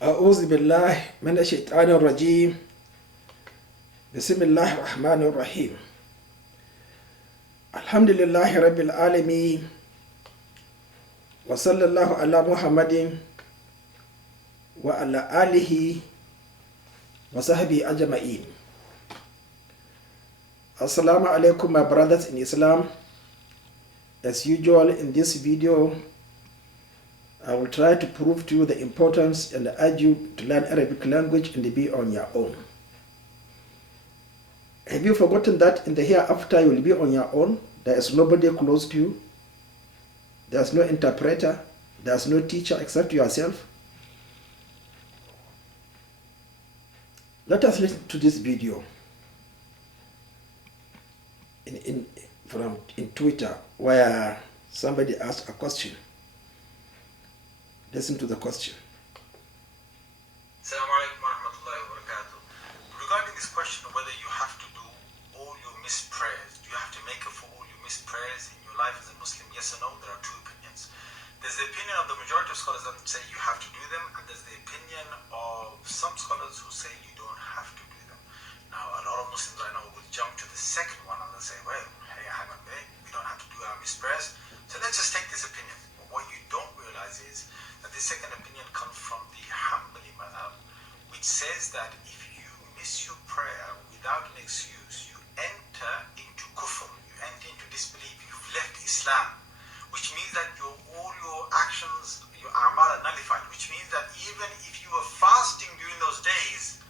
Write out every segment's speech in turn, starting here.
أعوذ بالله من الشيطان الرجيم. بسم الله الرحمن الرحيم. الحمد لله رب العالمين، وصلى الله على محمد وعلى آله وصحبه أجمعين. Assalamu alaikum, my brothers in Islam. As usual, in this video I will try to prove to you the importance and urge you to learn Arabic language and be on your own. Have you forgotten that in the hereafter you will be on your own? There is nobody close to you. There is no interpreter. There is no teacher except yourself. Let us listen to this video in Twitter where somebody asked a question. Listen to the question. Assalamu alaikum warahmatullahi wabarakatuh. Regarding this question of whether you have to do all your missed prayers, do you have to make up for all your missed prayers in your life as a Muslim, yes or no? There are two opinions. There's the opinion of the majority of scholars that say you have to do them, and there's the opinion of some scholars who say you don't have to do them. Now, a lot of Muslims I know will jump to the second one and they'll say, well, hey, hang on there, we don't have to do our missed prayers. So let's just take this opinion. But what you don't realize is that the second opinion comes from the Hanbali madhab, which says that if you miss your prayer without an excuse, you enter into kufr, you enter into disbelief, you've left Islam, which means that all your actions, your a'mal are nullified, which means that even if you were fasting during those days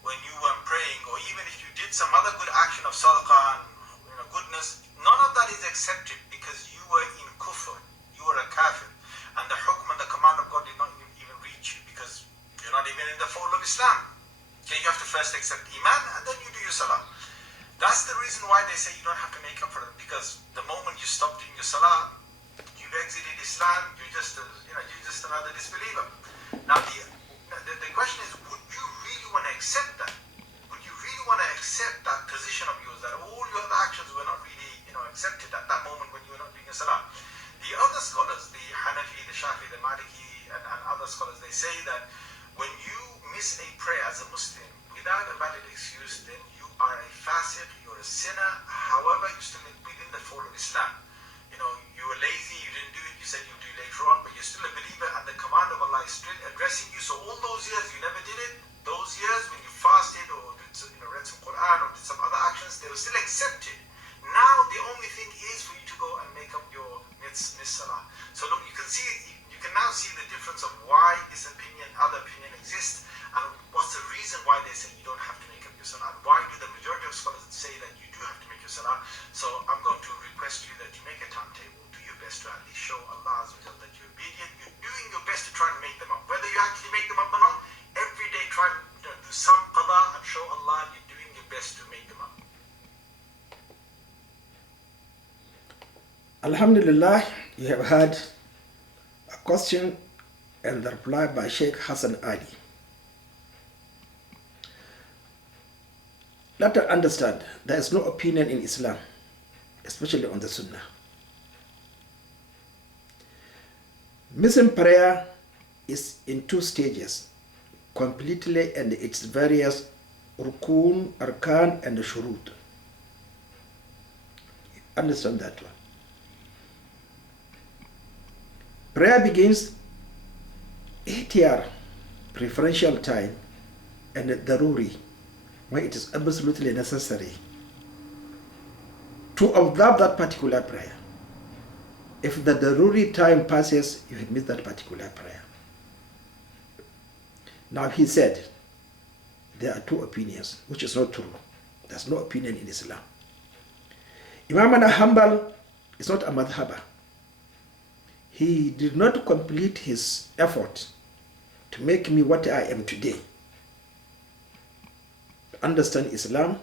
when you weren't praying, or even if you did some other good action of sadaqah and goodness, none of that is accepted because you were in kufr, you were a kafir, and the hukm and the command of God did not even reach you because you're not even in the fold of Islam. Okay, you have to first accept Iman and then you do your salah. That's the reason why they say you don't have to make up for it, because the moment you stop doing your salah, you've exited Islam, you're just another disbeliever. Now the question is, would you really want to accept that? Would you really want to accept that position of yours, that all your other actions were not really accepted at that moment when you were not doing your salah? The other scholars, the Hanafi, the Shafi, the Maliki, and other scholars, they say that when you miss a prayer as a Muslim without a valid excuse, then you are a fasiq, you're a sinner. However, you're still within the fold of Islam. You were lazy, you didn't do it, you said you'll do it later on, but you're still a believer and the command of Allah is still addressing you. So all those years you never did it, those years when you fasted or read some Quran or did some other actions, they were still accepted. Now the only thing is for you to go and make up your missed salah. So look, you can now see the difference of why this other opinion exists, and what's the reason why they say you don't have to make up your salah. Why do the majority of scholars say that you do have to make your salah? So I'm going to request you that you make a timetable, do your best to at least show Allah that you're obedient, you're doing your best to try and make them up. Whether you actually make them up or not, every day try to do some qada and show Allah you're doing your best to make them up. Alhamdulillah, you have heard a question and the reply by Sheikh Hassan Ali. Let us understand, there is no opinion in Islam, especially on the Sunnah. Missing prayer is in two stages, completely, and its various rukun, arkan, and shurut. Understand that one. Prayer begins ihtiyar, preferential time, and daruri, when it is absolutely necessary to observe that particular prayer. If the daruri time passes, you have missed that particular prayer. Now he said, there are two opinions, which is not true. There's no opinion in Islam. Imam Hanbal is not a madhaba. He did not complete his effort to make me what I am today. Understand Islam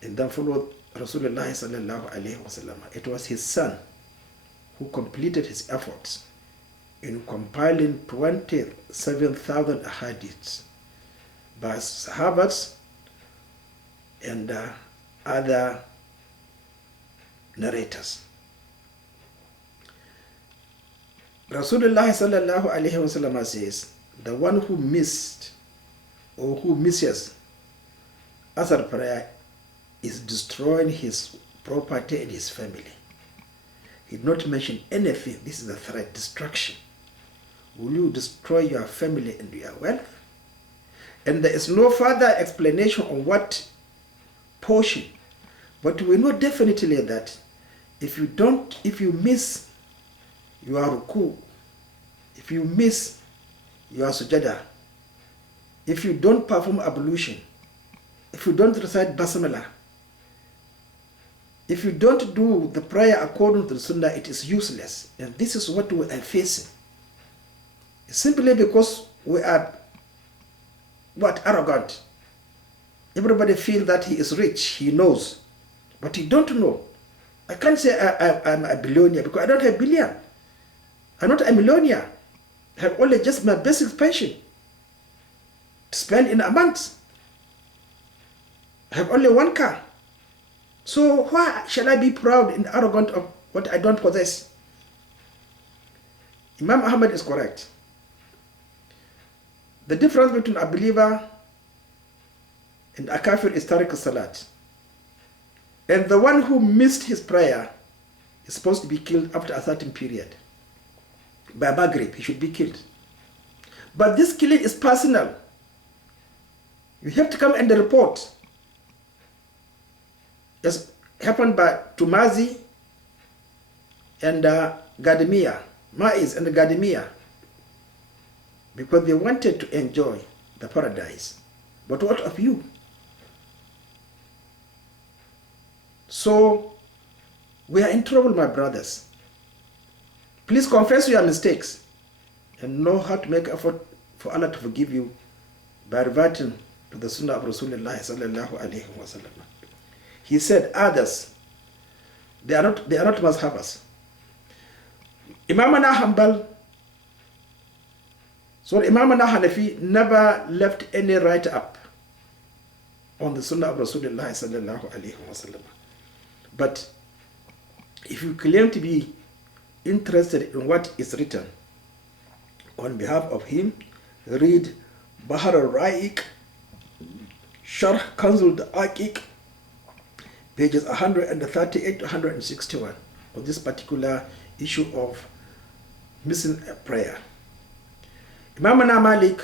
and then follow Rasulullah sallallahu alaihi wasallam. It was his son who completed his efforts in compiling 27,000 hadiths by Sahabas and other narrators. Rasulullah sallallahu alaihi wasallam says the one who missed or who misses Asr prayer is destroying his property and his family. He did not mention anything. This is a threat, destruction. Will you destroy your family and your wealth? And there is no further explanation on what portion. But we know definitely that if you miss your ruku, if you miss your sujada, if you don't perform ablution, if you don't recite basmala, if you don't do the prayer according to the sunnah, it is useless. And this is what we are facing. Simply because we are arrogant. Everybody feels that he is rich, he knows, but he don't know. I can't say I'm a billionaire because I don't have billion. I'm not a millionaire. I have only just my basic pension to spend in a month. I have only one car. So why shall I be proud and arrogant of what I don't possess? Imam Ahmad is correct. The difference between a believer and a kafir is tariq salat. And the one who missed his prayer is supposed to be killed after a certain period. By Maghrib, he should be killed. But this killing is personal. You have to come and report. As happened by Tumazi and Gademia, Maiz and Gademia, because they wanted to enjoy the paradise. But what of you? So we are in trouble, my brothers. Please confess your mistakes and know how to make effort for Allah to forgive you by reverting to the Sunnah of Rasulullah sallallahu alaihi wasallam. He said others, they are not mazhabas. Imam Hanafi never left any write-up on the Sunnah of Rasulullah sallallahu alaihi wasallam. But if you claim to be interested in what is written on behalf of him, read Bahar al-Ra'iq, Sharh Kanzul al-Aqiq, pages 138 to 161 on this particular issue of missing a prayer. Imam Malik,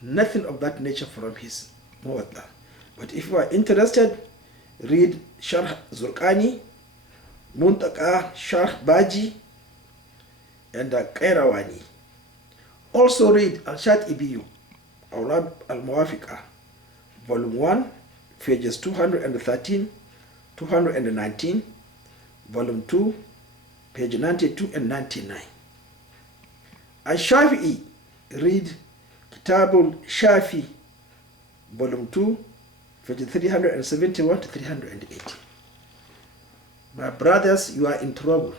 nothing of that nature from his Muwatta. But if you are interested, read Sharh Zurqani, Muntaka Sharh Baji, and Qayrawani. Also read Al-Shatibiyu, Awlad al-Muwafiqah, volume 1, pages 213, 219, volume 2, page 92 and 99. Al-Shafi'i, read Kitabul Shafi, volume 2, page 371 to 380. My brothers, you are in trouble.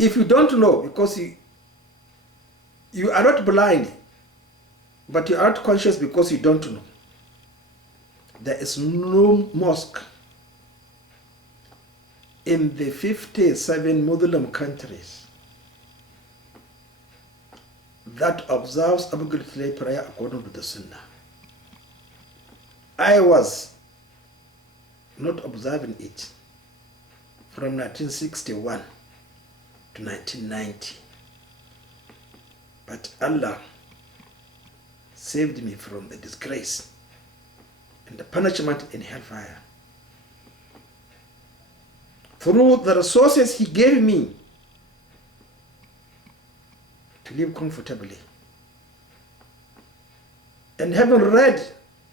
If you don't know, because you are not blind, but you are not conscious because you don't know. There is no mosque in the 57 Muslim countries that observes obligatory prayer according to the Sunnah. I was not observing it from 1961 to 1990. But Allah saved me from the disgrace and the punishment in hellfire through the resources He gave me to live comfortably. And having learned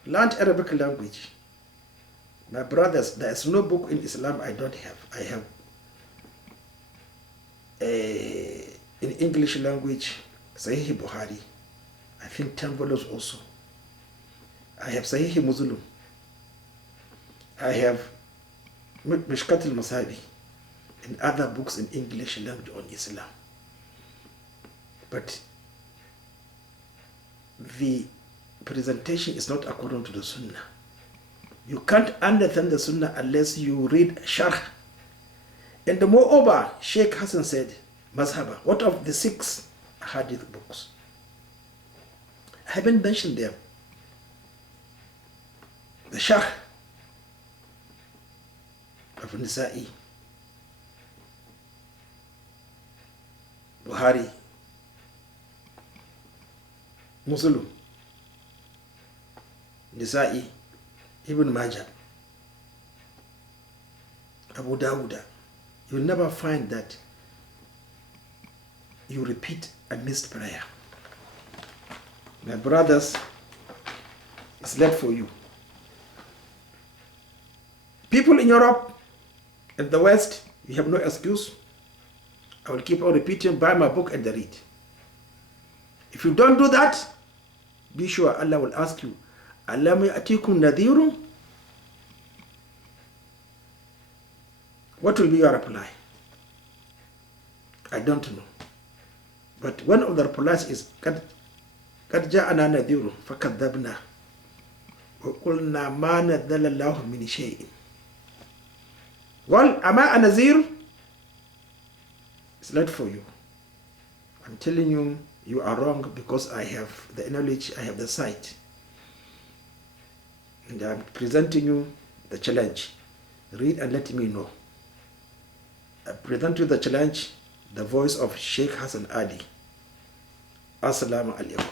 Arabic language, my brothers, there is no book in Islam I don't have. I have in English language, Sahih Bukhari, I think 10 volumes also. I have Sahih Muslim. I have Mishkat al-Masabi and other books in English language on Islam. But the presentation is not according to the Sunnah. You can't understand the Sunnah unless you read Sharh. And moreover, Sheikh Hassan said, Mazhaba, what of the 6 hadith books. I haven't mentioned them. The Shah of Nisa'i, Buhari, Muslim, Nisa'i, Ibn Majah, Abu Dawud. You will never find that you repeat a missed prayer. My brothers, it's late for you. People in Europe and the West, you have no excuse. I will keep on repeating, buy my book and read. If you don't do that, be sure Allah will ask you, Alam ya'tikum nadhirun? What will be your reply? I don't know. But one of the replies is, قد جاءنا نذير فكذبنا وقلنا ما نزل الله من شيء. Well, am I a Nazir? It's not for you. I'm telling you, you are wrong because I have the knowledge, I have the sight. And I'm presenting you the challenge. Read and let me know. I present you the challenge, the voice of Sheikh Hassan Ali. Assalamu alaikum.